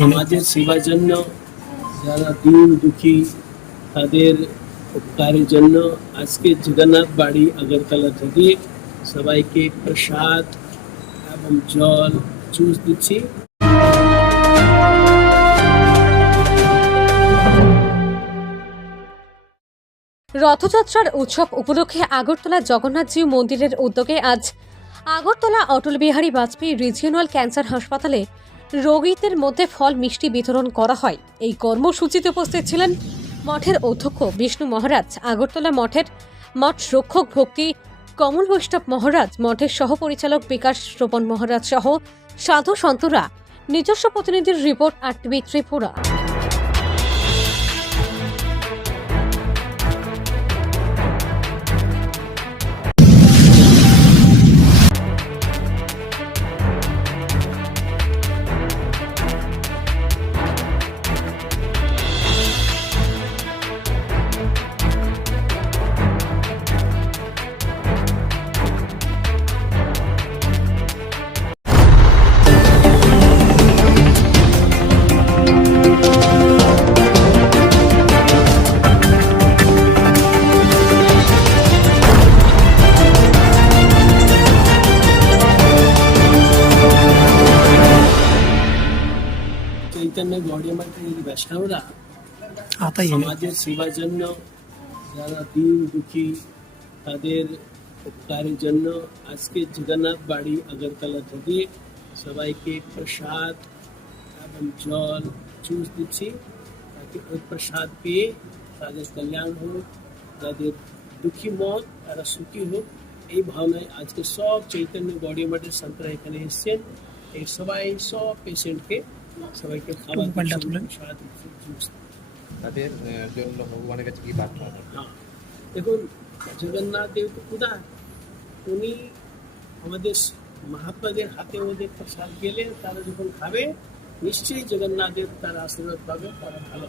সমাজের সেবার জন্য যারা দিন দুঃখী, তাদের উপকারের জন্য আজকে জগন্নাথ বাড়ি, আগরতলা থেকে সবাইকে প্রসাদ এবং জল, জুস দিচ্ছি। রথযাত্রার উৎসব উপলক্ষে আগরতলা জগন্নাথজিউ মন্দিরের উদ্যোগে আজ আগরতলা অটল বিহারী বাজপেয়ী রিজিওনাল ক্যান্সার হাসপাতালে রোগীদের মধ্যে ফল মিষ্টি বিতরণ করা হয়। এই কর্মসূচিতে উপস্থিত ছিলেন মঠের অধ্যক্ষ বিষ্ণু মহারাজ, আগরতলা মঠের মঠ রক্ষক ভক্তি কমল বৈষ্ণব মহারাজ, মঠের সহপরিচালক বিকাশ শ্রবণ মহারাজ সহ সাধু সন্তরা, নিজস্ব প্রতিনিধির রিপোর্ট আর ত্রিপুরা। ચિંતનને દોડીએ માટે વૈષ્ણવરા আতাই সমাজের সেবার জন্য যারা দীন দুঃখী তাদের উপকারের জন্য আজকে জগন্নাথ বাড়ি আগরতলা থেকে সবাইকে প্রসাদ এবং জল চুষ দিচ্ছি তাকে ওই প্রসাদ পেয়ে তাদের কল্যাণ হোক তাদের দুঃখী মত তারা সুখী হোক এই ভাবনায় আজকে সব চৈতন্য বডি মাঠের সন্তরা এখানে এসছেন এই সবাই সব পেশেন্টকে সবাইকে খাবার পাল্টা তুলেন। তাদের জন্য ভগবানের কাছে কি প্রার্থনা? হ্যাঁ দেখুন জগন্নাথ দেব তো খুদা উনি আমাদের মহাত্মাদের হাতে ওদের প্রসাদ গেলে তারা যখন খাবে নিশ্চয়ই জগন্নাথের তারা আশীর্বাদ পাবে তারা ভালো